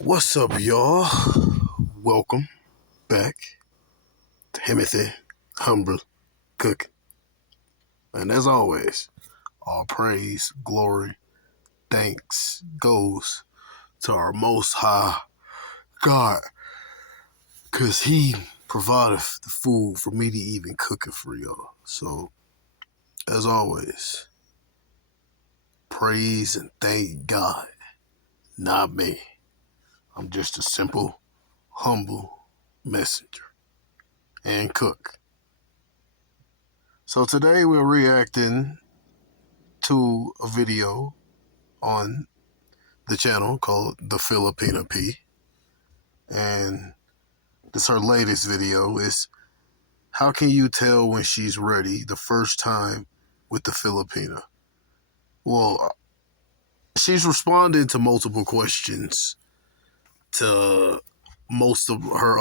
What's up, y'all? Welcome back to Timothy Humble Cooking. And as always, all praise, glory, thanks goes to our Most High God, because He provided the food for me to even cook it for y'all. So, as always, praise and thank God, not me. I'm just a simple, humble messenger and cook. So today we're reacting to a video on the channel called the Filipina P. And this her latest video is how can you tell when she's ready the first time with the Filipina? Well, she's responding to multiple questions to most of her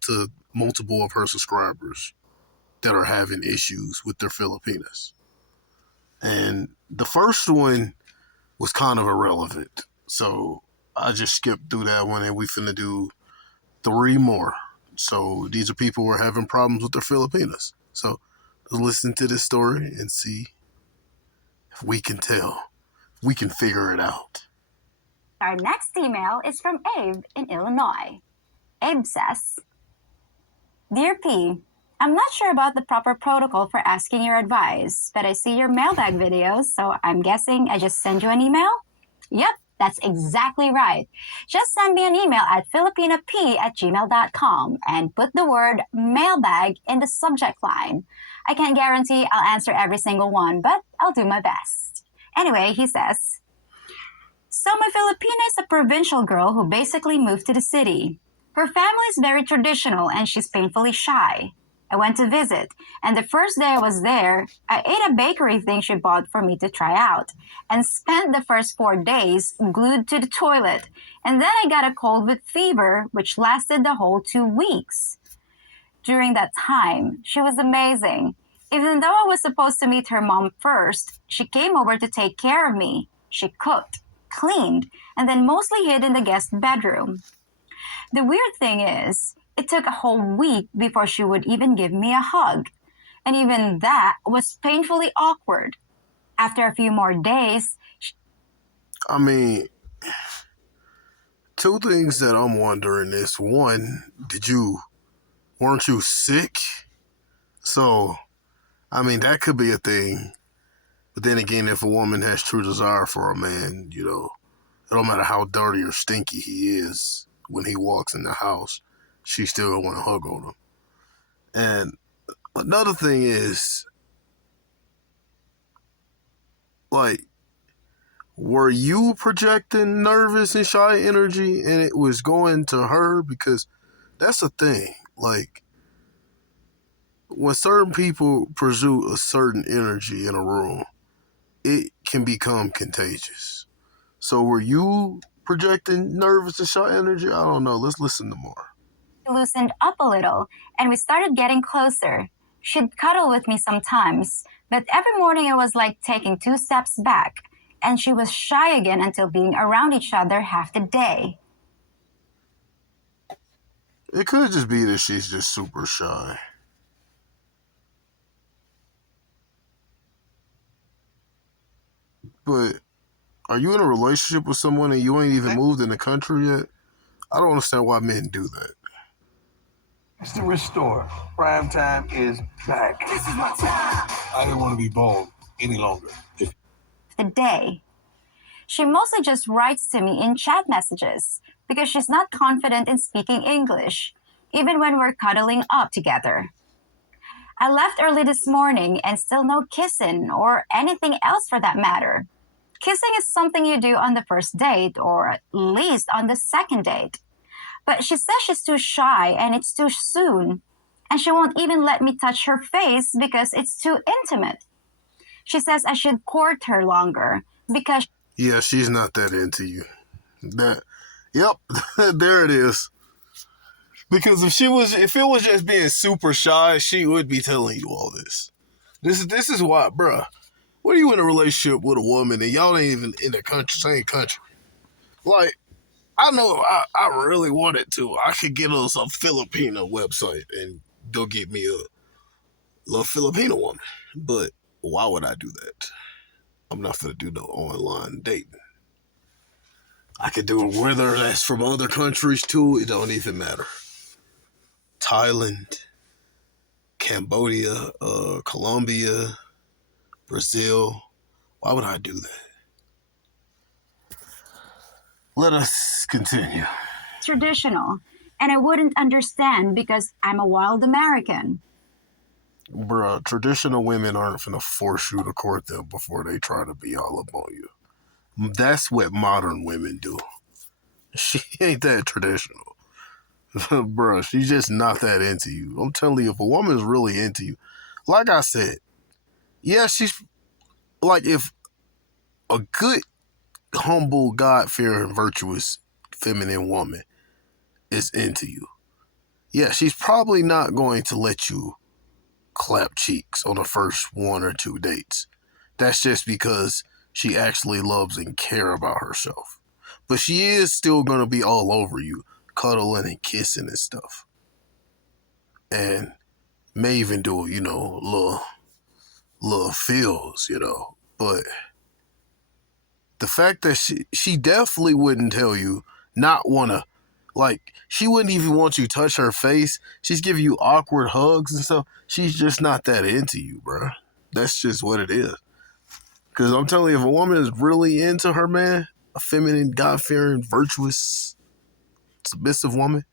to multiple of her subscribers that are having issues with their Filipinas. And the first one was kind of irrelevant. So I just skipped through that one and we finna do 3 more. So these are people who are having problems with their Filipinas. So let's listen to this story and see if we can tell. We can figure it out. Our next email is from Abe in Illinois. Abe says, Dear P, I'm not sure about the proper protocol for asking your advice, but I see your mailbag videos, so I'm guessing I just send you an email? Yep, that's exactly right. Just send me an email at filipinap@gmail.com and put the word mailbag in the subject line. I can't guarantee I'll answer every single one, but I'll do my best. Anyway, he says, So my Filipina is a provincial girl who basically moved to the city. Her family is very traditional and she's painfully shy. I went to visit, and the first day I was there, I ate a bakery thing she bought for me to try out, and spent the first 4 days glued to the toilet, and then I got a cold with fever, which lasted the whole 2 weeks. During that time, she was amazing. Even though I was supposed to meet her mom first, she came over to take care of me. She cooked, cleaned, and then mostly hid in the guest bedroom. The weird thing is, it took a whole week before she would even give me a hug. And even that was painfully awkward. After a few more days... I mean, 2 things that I'm wondering is, one, weren't you sick? So, I mean, that could be a thing. But then again, if a woman has true desire for a man, it don't matter how dirty or stinky he is when he walks in the house, she still want to hug on him. And another thing is, like, were you projecting nervous and shy energy and it was going to her? Because that's the thing. Like, when certain people pursue a certain energy in a room, it can become contagious. So were you projecting nervous and shy energy? I don't know. Let's listen to more. Loosened up a little, and we started getting closer. She'd cuddle with me sometimes, but every morning it was like taking 2 steps back, and she was shy again until being around each other half the day. It could just be that she's just super shy. But are you in a relationship with someone and you ain't even moved in the country yet? I don't understand why men do that. It's to restore. Prime time is back. This is my time. I didn't want to be bald any longer. The day. She mostly just writes to me in chat messages because she's not confident in speaking English, even when we're cuddling up together. I left early this morning and still no kissing or anything else for that matter. Kissing is something you do on the first date or at least on the second date. But she says she's too shy and it's too soon. And she won't even let me touch her face because it's too intimate. She says I should court her longer because... Yeah, she's not that into you. Yep, there it is. Because if it was just being super shy, she would be telling you all this. This is why, bruh. What are you in a relationship with a woman and y'all ain't even in the same country? Like, I know I really wanted to. I could get us a Filipina website and go get me a little Filipina woman. But why would I do that? I'm not gonna do no online dating. I could do it whether that's from other countries too. It don't even matter. Thailand, Cambodia, Colombia, Brazil. Why would I do that? Let us continue. Traditional. And I wouldn't understand because I'm a wild American. Bruh, traditional women aren't finna force you to court them before they try to be all up on you. That's what modern women do. She ain't that traditional. Bruh, she's just not that into you. I'm telling you, if a woman's really into you, like I said, yeah, she's like if a good, humble, God-fearing, virtuous, feminine woman is into you, yeah, she's probably not going to let you clap cheeks on the first 1 or 2 dates. That's just because she actually loves and care about herself. But she is still going to be all over you, cuddling and kissing and stuff. And may even do, little feels, But the fact that she definitely wouldn't tell you not want to, like, she wouldn't even want you to touch her face. She's giving you awkward hugs and stuff. She's just not that into you, bro. That's just what it is. Because I'm telling you, if a woman is really into her man, a feminine, God-fearing, virtuous, submissive woman,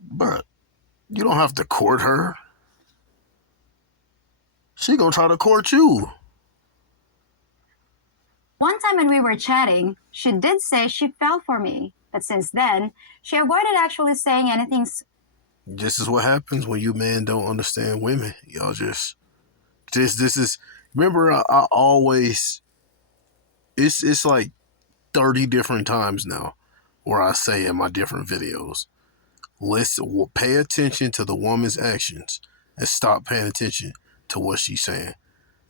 but you don't have to court her. She gonna try to court you. One time when we were chatting, she did say she fell for me. But since then, she avoided actually saying anything. This is what happens when you men don't understand women. Y'all just this is. Remember, I always. It's like 30 different times now, where I say in my different videos, listen, pay attention to the woman's actions and stop paying attention to what she's saying.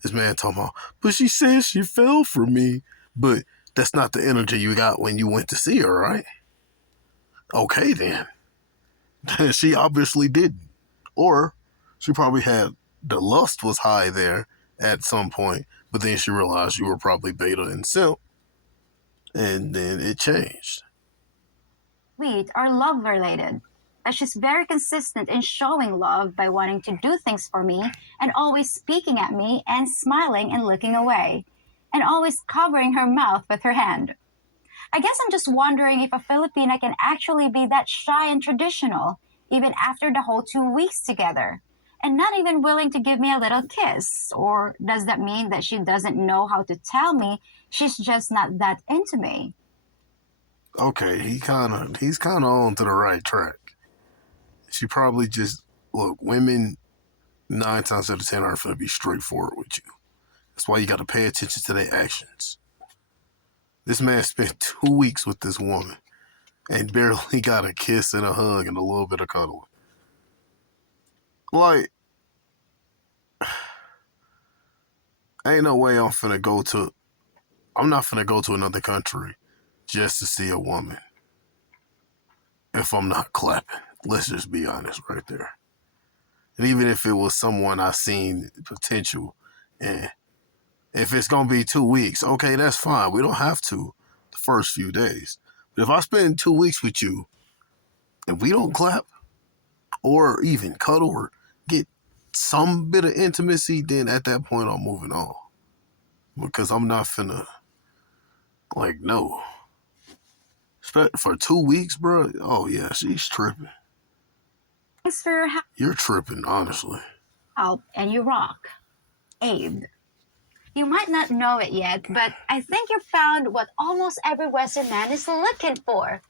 This man talking about, but she said she fell for me. But that's not the energy you got when you went to see her, right? Okay, then. She obviously didn't. Or she probably had the lust was high there at some point, but then she realized you were probably beta and simp, and then it changed. Sweet or love related. But she's very consistent in showing love by wanting to do things for me and always speaking at me and smiling and looking away and always covering her mouth with her hand. I guess I'm just wondering if a Filipina can actually be that shy and traditional, even after the whole 2 weeks together, and not even willing to give me a little kiss. Or does that mean that she doesn't know how to tell me she's just not that into me? Okay, he's kind of on to the right track. She probably just look, women 9 times out of 10 aren't going to be straightforward with you. That's why you got to pay attention to their actions. This man spent 2 weeks with this woman and barely got a kiss and a hug and a little bit of cuddling. Like, ain't no way I'm not finna go to another country just to see a woman if I'm not clapping. Let's just be honest right there. And even if it was someone I seen potential in, if it's gonna be 2 weeks, okay, that's fine. We don't have to the first few days. But if I spend 2 weeks with you and we don't clap or even cuddle or get some bit of intimacy, then at that point I'm moving on. Because I'm not finna, like, no. For 2 weeks, bro? Oh yeah, she's tripping. Thanks for your You're tripping, honestly. help and you rock. Abe. You might not know it yet, but I think you found what almost every Western man is looking for.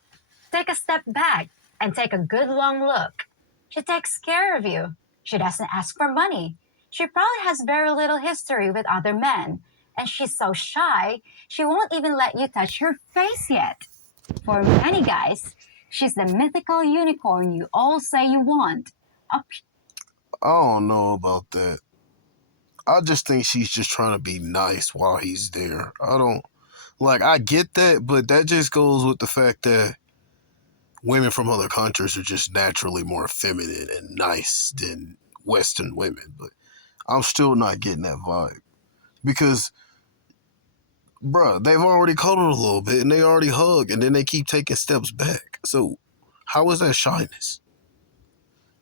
Take a step back and take a good long look. She takes care of you. She doesn't ask for money. She probably has very little history with other men. And she's so shy, she won't even let you touch her face yet. For many guys, she's the mythical unicorn you all say you want. A I don't know about that. I just think she's just trying to be nice while he's there. I don't Like, I get that, but that just goes with the fact that women from other countries are just naturally more feminine and nice than Western women. But I'm still not getting that vibe. Because, bruh, they've already cuddled a little bit and they already hug and then they keep taking steps back. So, how is that shyness?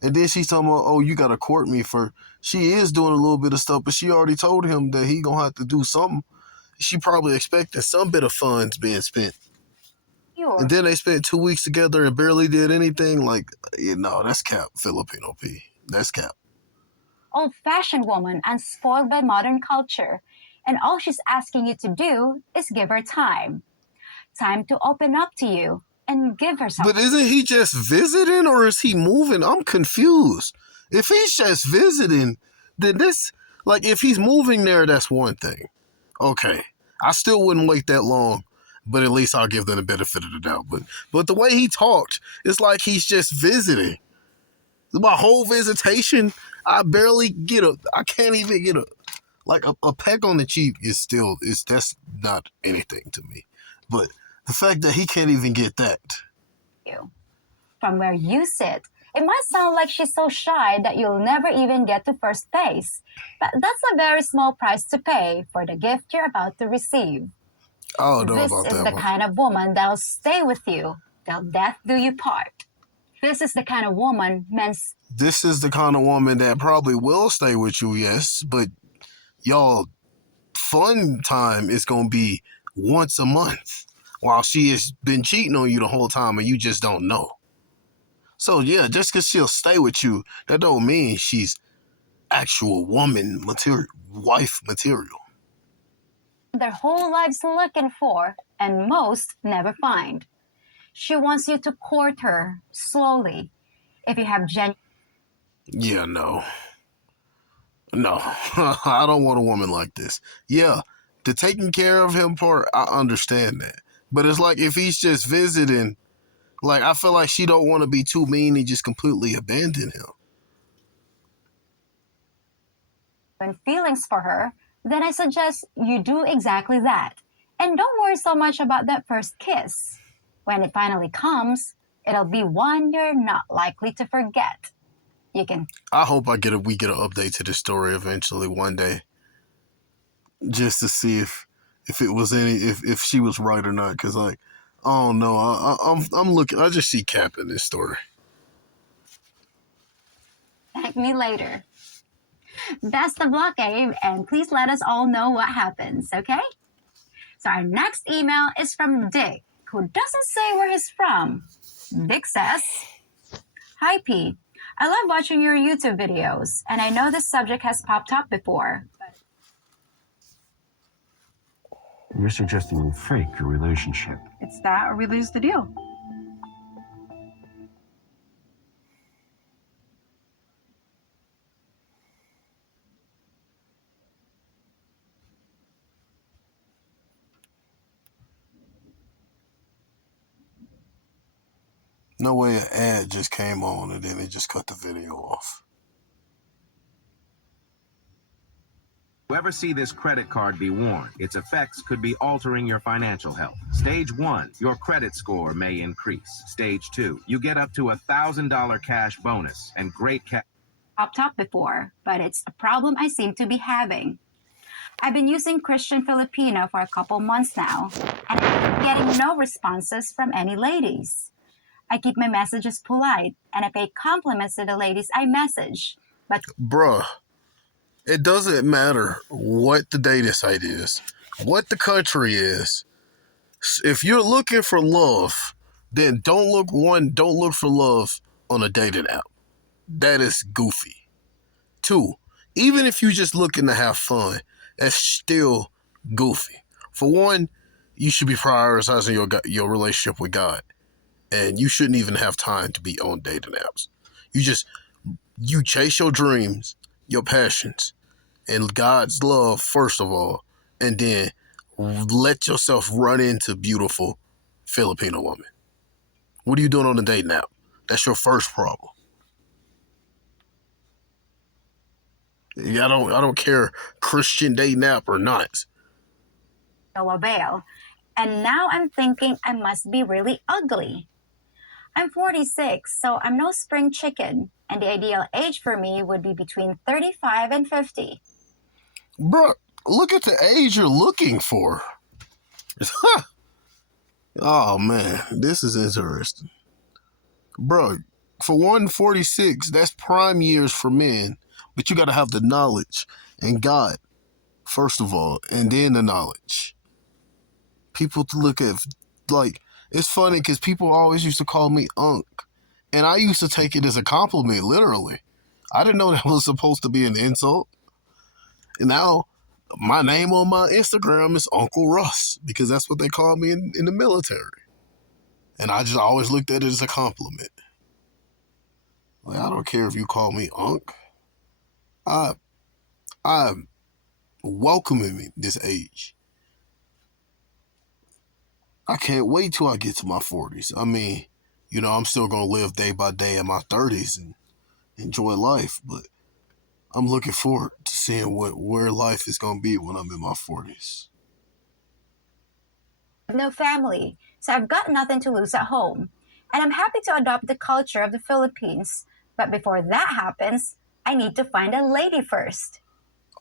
And then she's talking about, oh, you gotta court me for. She is doing a little bit of stuff, but she already told him that he gonna have to do something. She probably expected some bit of funds being spent. And then they spent 2 weeks together and barely did anything. Like, no, that's cap, Filipino P. That's cap. Old-fashioned woman and spoiled by modern culture. And all she's asking you to do is give her time. Time to open up to you and give her something. But isn't he just visiting or is he moving? I'm confused. If he's just visiting, then this, like, if he's moving there, that's one thing. Okay. I still wouldn't wait that long, but at least I'll give them the benefit of the doubt. But the way he talked, it's like he's just visiting. My whole visitation, I can't even get a peck on the cheek that's not anything to me. But the fact that he can't even get that. From where you sit, it might sound like she's so shy that you'll never even get to first base. But that's a very small price to pay for the gift you're about to receive. I don't know This about is that the one. kind of woman that'll stay with you till death do you part. This is the kind of woman This is the kind of woman that probably will stay with you, yes, but y'all fun time is going to be once a month while she has been cheating on you the whole time and you just don't know. So yeah, just because she'll stay with you, that don't mean she's actual woman material, wife material. their whole lives looking for and most never find. She wants you to court her slowly. If you have Yeah, no. I don't want a woman like this. Yeah, the taking care of him part, I understand that. But it's like if he's just visiting, like I feel like she don't want to be too mean and just completely abandon him. genuine feelings for her, then I suggest you do exactly that. And don't worry so much about that first kiss. When it finally comes, it'll be one you're not likely to forget. I hope we get an update to this story eventually one day, just to see if it was if she was right or not. Because like, I don't know. I'm looking. I just see Cap in this story. Thank me later. Best of luck, Abe, and please let us all know what happens, okay? So our next email is from Dick, who doesn't say where he's from. Dick says, Hi, P. I love watching your YouTube videos, and I know this subject has popped up before. You're suggesting you fake your relationship. It's that or we lose the deal. No way an ad just came on and then it just cut the video off. You ever see this credit card, be warned. Its effects could be altering your financial health. Stage 1, your credit score may increase. Stage 2, you get up to $1,000 cash bonus and great cash. Popped up before, but it's a problem I seem to be having. I've been using Christian Filipina for a couple months now, and I'm getting no responses from any ladies. I keep my messages polite, and I pay compliments to the ladies I message. But Bruh, it doesn't matter what the dating site is, what the country is. If you're looking for love, then don't look for love on a dating app. That is goofy. 2, even if you're just looking to have fun, that's still goofy. For 1, you should be prioritizing your relationship with God. And you shouldn't even have time to be on dating apps. You chase your dreams, your passions, and God's love first of all, and then let yourself run into beautiful Filipino women. What are you doing on the dating app? That's your first problem. I don't care Christian dating app or not. no avail. And now I'm thinking I must be really ugly. I'm 46, so I'm no spring chicken, and the ideal age for me would be between 35 and 50. Bro, look at the age you're looking for. Oh, man, this is interesting. Bro, for 146, that's prime years for men, but you got to have the knowledge and God, first of all, and then the knowledge. People to look at, like, it's funny because people always used to call me Unk, and I used to take it as a compliment, literally. I didn't know that was supposed to be an insult. And now, my name on my Instagram is Uncle Russ, because that's what they call me in the military. And I just always looked at it as a compliment. Like, I don't care if you call me Unk. I'm welcoming this age. I can't wait till I get to my 40s. I mean, I'm still going to live day by day in my 30s and enjoy life, but I'm looking forward to seeing where life is going to be when I'm in my 40s. No family, so I've got nothing to lose at home. And I'm happy to adopt the culture of the Philippines. But before that happens, I need to find a lady first.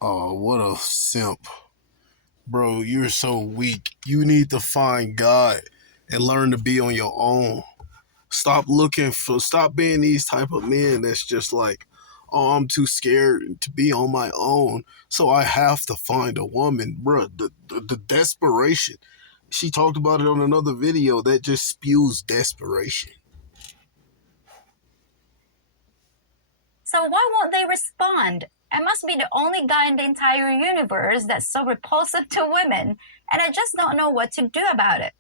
Oh, what a simp. Bro, you're so weak. You need to find God and learn to be on your own. Stop being these type of men that's just like, oh, I'm too scared to be on my own, so I have to find a woman. Bro, the desperation. She talked about it on another video that just spews desperation. So why won't they respond? I must be the only guy in the entire universe that's so repulsive to women, and I just don't know what to do about it.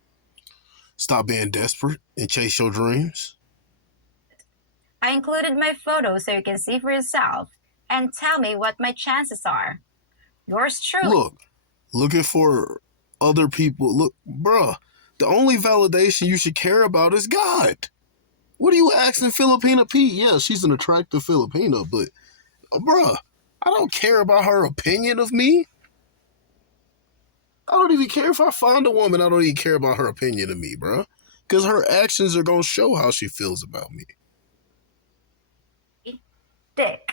Stop being desperate and chase your dreams. I included my photo so you can see for yourself and tell me what my chances are. Yours truly. Looking for other people. Look, bruh, the only validation you should care about is God. What are you asking Filipina P? Yeah, she's an attractive Filipina, but, bruh, I don't care about her opinion of me. I don't even care if I find a woman. I don't even care about her opinion of me, bruh. Because her actions are going to show how she feels about me. Dick.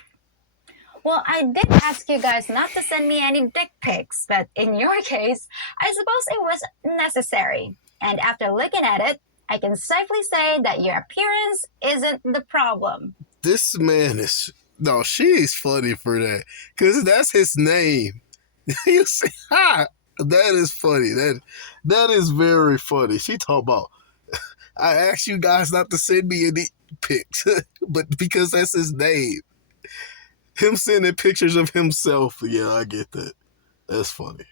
Well, I did ask you guys not to send me any dick pics, but in your case, I suppose it was necessary. And after looking at it, I can safely say that your appearance isn't the problem. This man is... No, she's funny for that. Because that's his name. You see, that is funny. That is very funny. She talk about, I asked you guys not to send me any pics, but because that's his name. Him sending pictures of himself. Yeah, I get that. That's funny.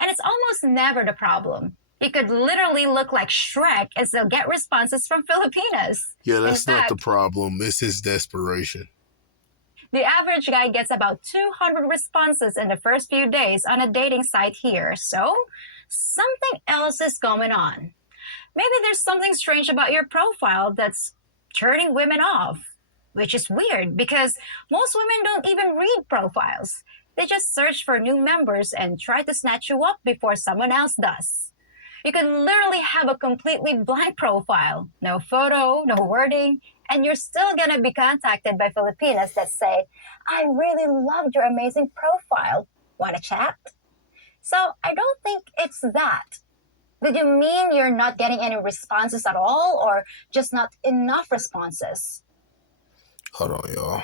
And it's almost never the problem. You could literally look like Shrek and still get responses from Filipinas. Yeah, that's not the problem. It's his desperation. The average guy gets about 200 responses in the first few days on a dating site here, so something else is going on. Maybe there's something strange about your profile that's turning women off, which is weird because most women don't even read profiles. They just search for new members and try to snatch you up before someone else does. You could literally have a completely blank profile, no photo, no wording, and you're still going to be contacted by Filipinas that say, I really loved your amazing profile. Want to chat? So I don't think it's that. Did you mean you're not getting any responses at all or just not enough responses? Hold on, y'all.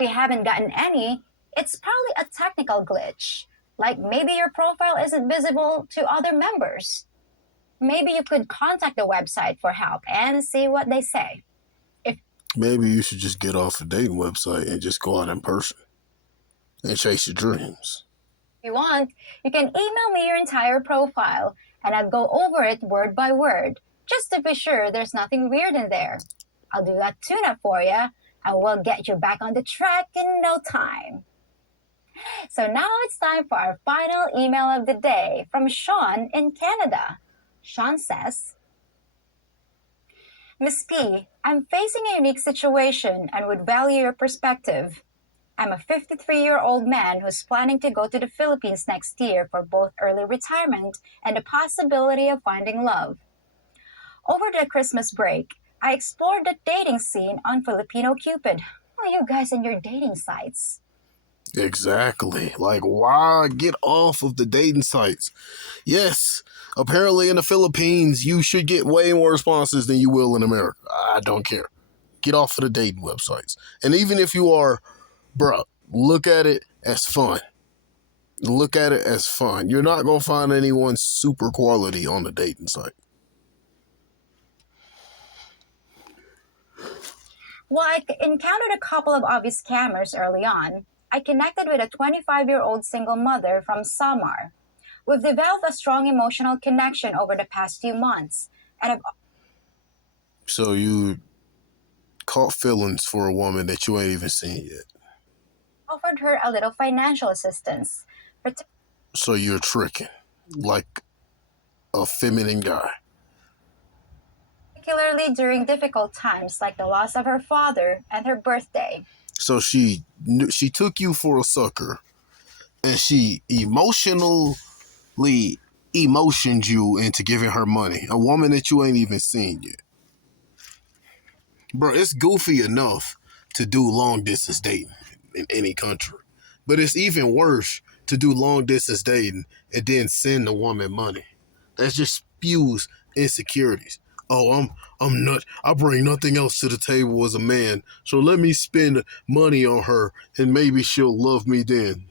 If you haven't gotten any, it's probably a technical glitch. Like maybe your profile isn't visible to other members. Maybe you could contact the website for help and see what they say. Maybe you should just get off a dating website and just go out in person and chase your dreams. If you want, you can email me your entire profile and I'll go over it word by word, just to be sure there's nothing weird in there. I'll do that tune-up for you, and we'll get you back on the track in no time. So now it's time for our final email of the day from Sean in Canada. Sean says, Miss P, I'm facing a unique situation and would value your perspective. I'm a 53-year-old man who's planning to go to the Philippines next year for both early retirement and the possibility of finding love. Over the Christmas break, I explored the dating scene on Filipino Cupid. Oh, you guys and your dating sites. Exactly. Like, why get off of the dating sites? Yes, apparently in the Philippines, you should get way more responses than you will in America. I don't care. Get off of the dating websites. And even if you are, bro, look at it as fun. Look at it as fun. You're not going to find anyone super quality on the dating site. While I encountered a couple of obvious scammers early on, I connected with a 25-year-old single mother from Samar. We've developed a strong emotional connection over the past few months, and I've So you caught feelings for a woman that you ain't even seen yet. offered her a little financial assistance, So you're tricking like a feminine guy. particularly during difficult times like the loss of her father and her birthday. So she took you for a sucker, and she emotioned you into giving her money. A woman that you ain't even seen yet. Bro, it's goofy enough to do long distance dating in any country. But it's even worse to do long distance dating and then send the woman money. That just spews insecurities. Oh, I'm not. I bring nothing else to the table as a man, so let me spend money on her and maybe she'll love me then.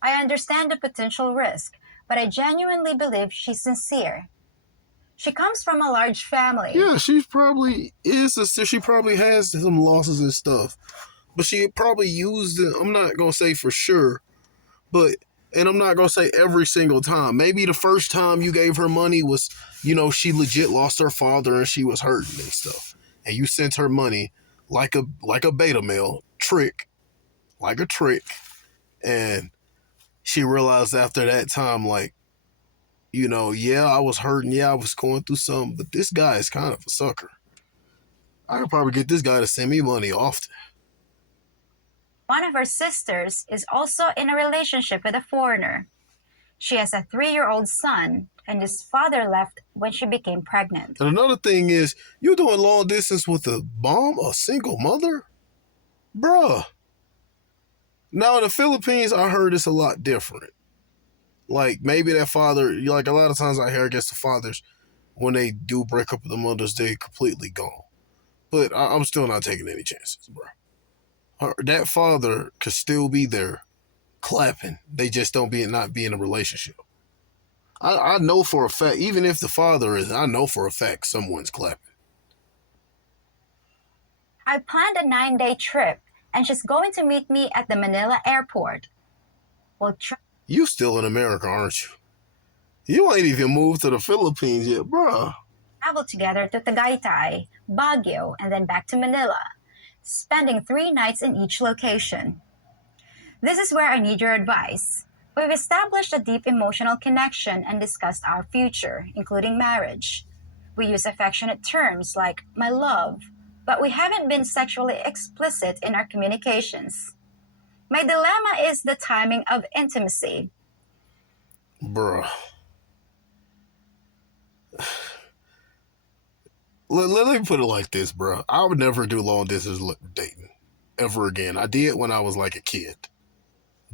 I understand the potential risk, but I genuinely believe she's sincere. She comes from a large family. Yeah, she probably has some losses and stuff, but she probably used it. I'm not gonna say for sure, and I'm not gonna say every single time. Maybe the first time you gave her money was, she legit lost her father and she was hurting and stuff, and you sent her money like a beta male trick, like a trick, and she realized after that time, like, yeah, I was hurting, yeah, I was going through something, but this guy is kind of a sucker. I could probably get this guy to send me money often. One of her sisters is also in a relationship with a foreigner. She has a 3-year-old son, and his father left when she became pregnant. And another thing is, you're doing long distance with a single mother? Bruh. Now in the Philippines, I heard it's a lot different. Like, maybe that father, like a lot of times I hear against the fathers, when they do break up with the mothers, they completely gone. But I'm still not taking any chances, bro. That father could still be there clapping. They just not be in a relationship. I know for a fact, even if the father is, I know for a fact someone's clapping. I planned a 9-day trip, and she's going to meet me at the Manila airport. We'll You still in America, aren't you? You ain't even moved to the Philippines yet, bruh. travel together to Tagaytay, Baguio, and then back to Manila, spending 3 nights in each location. This is where I need your advice. We've established a deep emotional connection and discussed our future, including marriage. We use affectionate terms like my love, but we haven't been sexually explicit in our communications. My dilemma is the timing of intimacy. Bruh. Let me put it like this, bruh. I would never do long distance dating ever again. I did when I was like a kid.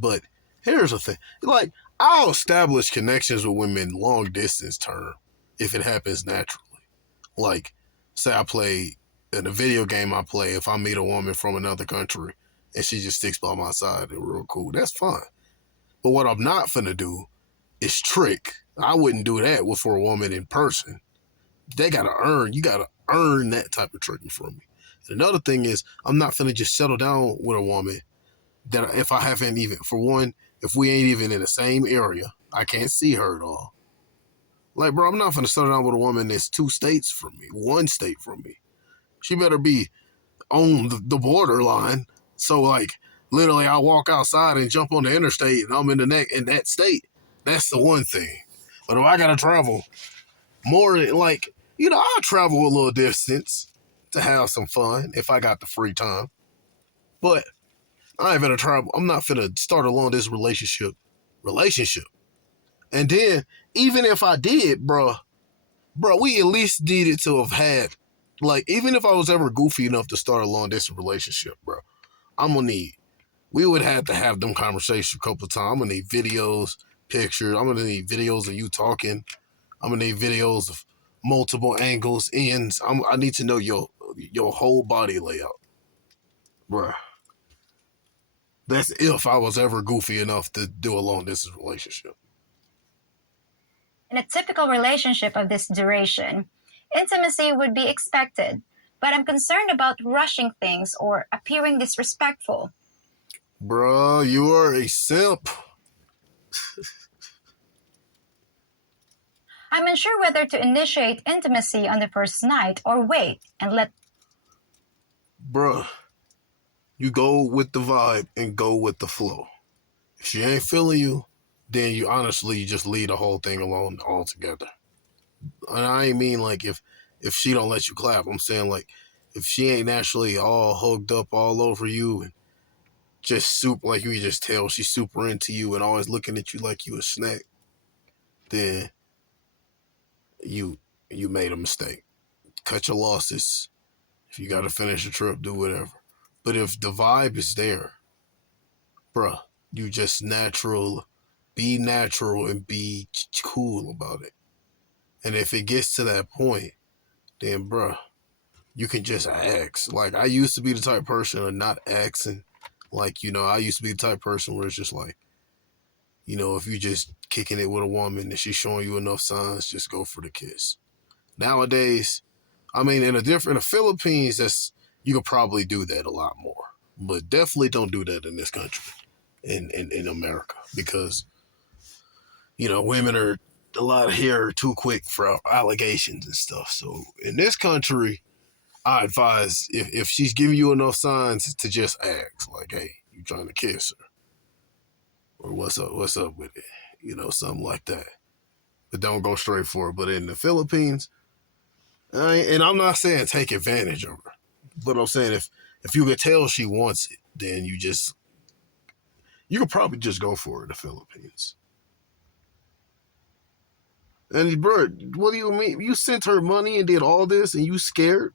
But here's the thing. Like, I'll establish connections with women long distance term if it happens naturally. Like, say I play in a video game I play, if I meet a woman from another country and she just sticks by my side and real cool, that's fine. But what I'm not finna do is trick. I wouldn't do that for a woman in person. You gotta earn that type of tricking from me. And another thing is, I'm not finna just settle down with a woman that if I haven't even, for one, if we ain't even in the same area, I can't see her at all. Like, bro, I'm not finna settle down with a woman that's 2 states from me, 1 state from me. She better be on the borderline. So like literally I walk outside and jump on the interstate and I'm in that state. That's the one thing. But if I gotta travel more like, I'll travel a little distance to have some fun if I got the free time. But I ain't gonna travel. I'm not gonna start a long distance relationship. And then even if I did, bro, we at least needed to have had, like, even if I was ever goofy enough to start a long distance relationship, bro, we would have to have them conversations a couple of times. I'm gonna need videos, pictures. I'm gonna need videos of you talking. I'm gonna need videos of multiple angles, ends. I need to know your whole body layout, bro. That's if I was ever goofy enough to do a long distance relationship. In a typical relationship of this duration, intimacy would be expected, but I'm concerned about rushing things or appearing disrespectful. Bro, you are a simp. I'm unsure whether to initiate intimacy on the first night or wait and let. Bro, you go with the vibe and go with the flow. If she ain't feeling you, then you just leave the whole thing alone altogether. And I ain't mean like if she don't let you clap. I'm saying like if she ain't naturally all hugged up all over you and just super, like you can just tell she's super into you and always looking at you like you a snack, then you made a mistake. Cut your losses. If you got to finish the trip, do whatever. But if the vibe is there, bruh, you just be natural and be cool about it. And if it gets to that point, then bruh, you can just ask. Like I used to be the type of person of not asking. Like, I used to be the type of person where it's just like, if you just kicking it with a woman and she's showing you enough signs, just go for the kiss. Nowadays, I mean, in the Philippines, you could probably do that a lot more. But definitely don't do that in this country, in America, because, women are a lot here too quick for allegations and stuff. So in this country, I advise if she's giving you enough signs to just ask, like, hey, you trying to kiss her? Or what's up with it? Something like that. But don't go straight for it. But in the Philippines, and I'm not saying take advantage of her, but I'm saying if you could tell she wants it, then you could probably just go for it in the Philippines. And bro, what do you mean? You sent her money and did all this and you scared?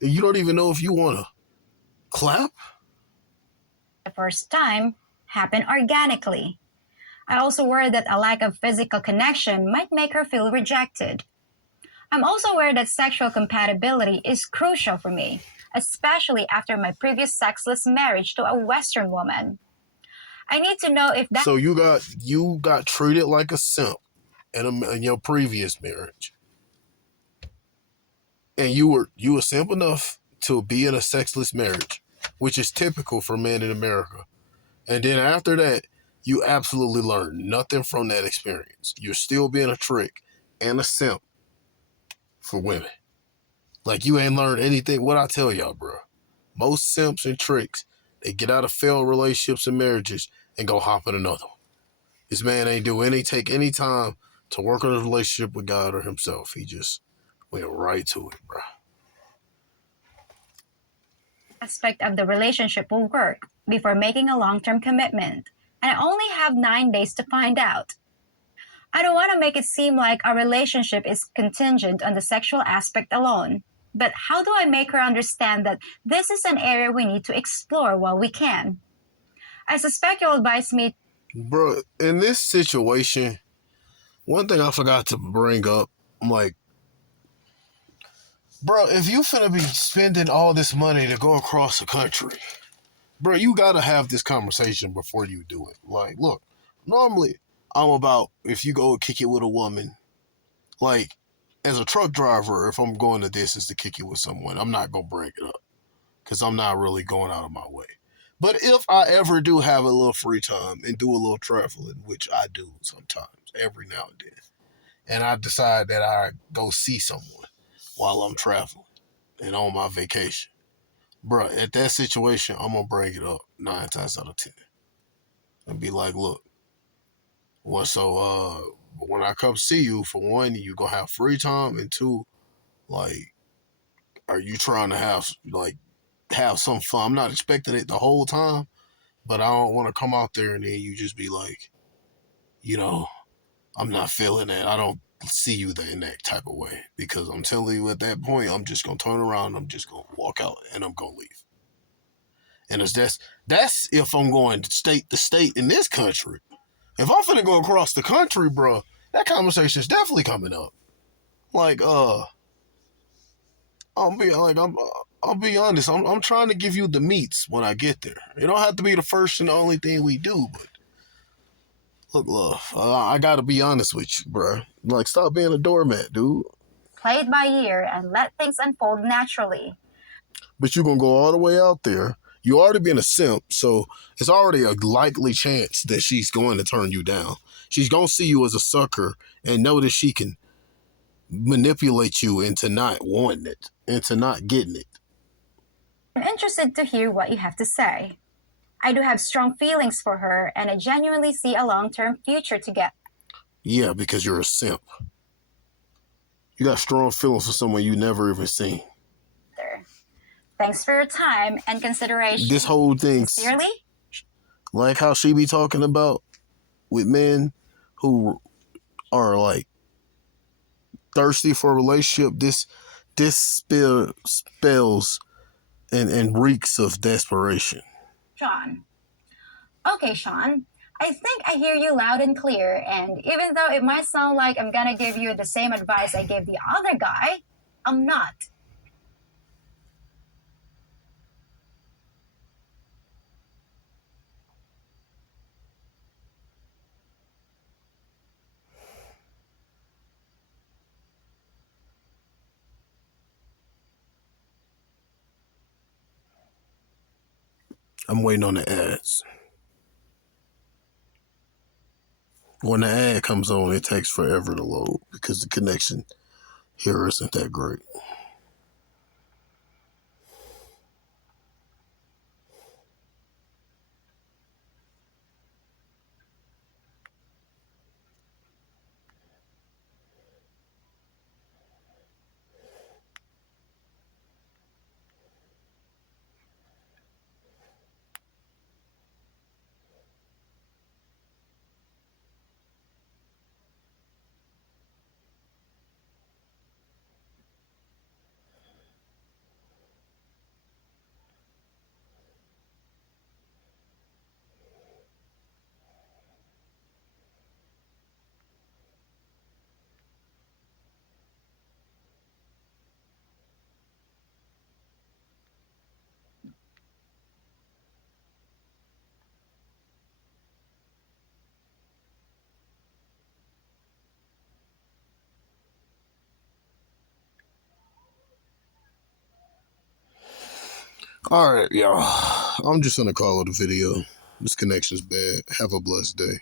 And you don't even know if you want to clap? The first time happen organically. I also worry that a lack of physical connection might make her feel rejected. I'm also aware that sexual compatibility is crucial for me, especially after my previous sexless marriage to a Western woman. I need to know if that. So you got treated like a simp in your previous marriage, and you were simp enough to be in a sexless marriage, which is typical for men in America. And then after that, you absolutely learned nothing from that experience. You're still being a trick and a simp for women. Like you ain't learned anything. What I tell y'all, bro. Most simps and tricks, they get out of failed relationships and marriages and go hop in another one. This man ain't take any time to work on his relationship with God or himself. He just went right to it, bro. Aspect of the relationship will work before making a long-term commitment, and I only have 9 days to find out. I don't want to make it seem like our relationship is contingent on the sexual aspect alone, but how do I make her understand that this is an area we need to explore while we can? I suspect you'll advise me. Bro, in this situation, one thing I forgot to bring up, I'm like, bro, if you finna be spending all this money to go across the country, bro, you gotta have this conversation before you do it. Like, look, normally I'm about, if you go kick it with a woman, like, as a truck driver, if I'm going the distance to kick it with someone, I'm not gonna bring it up because I'm not really going out of my way. But if I ever do have a little free time and do a little traveling, which I do sometimes, every now and then, and I decide that I go see someone while I'm traveling, and on my vacation. Bruh, at that situation, I'm going to bring it up 9 times out of 10. And be like, look, well, so when I come see you, for one, you going to have free time, and two, like, are you trying to have some fun? I'm not expecting it the whole time, but I don't want to come out there and then you just be like, I'm not feeling that. I don't see you in that type of way, because I'm telling you at that point, I'm just gonna turn around, I'm just gonna walk out, and I'm gonna leave. And that's if I'm going state to state in this country. If I'm finna go across the country, bro, that conversation is definitely coming up. Like, I'll be honest. I'm trying to give you the meats when I get there. It don't have to be the first and the only thing we do, but look, love, I gotta be honest with you, bro. Like, stop being a doormat, dude. Play it by ear and let things unfold naturally. But you're gonna go all the way out there. You already been a simp, so it's already a likely chance that she's going to turn you down. She's gonna see you as a sucker and know that she can manipulate you into not wanting it, into not getting it. I'm interested to hear what you have to say. I do have strong feelings for her, and I genuinely see a long-term future together. Yeah, because you're a simp. You got strong feelings for someone you never even seen. Thanks for your time and consideration. This whole thing, sincerely, like how she be talking about with men who are like thirsty for a relationship, this spells and reeks of desperation. Sean. Okay, Sean. I think I hear you loud and clear, and even though it might sound like I'm gonna give you the same advice I gave the other guy, I'm not. I'm waiting on the ads. When the ad comes on, it takes forever to load because the connection here isn't that great. All right, y'all. I'm just gonna call it a video. This connection's bad. Have a blessed day.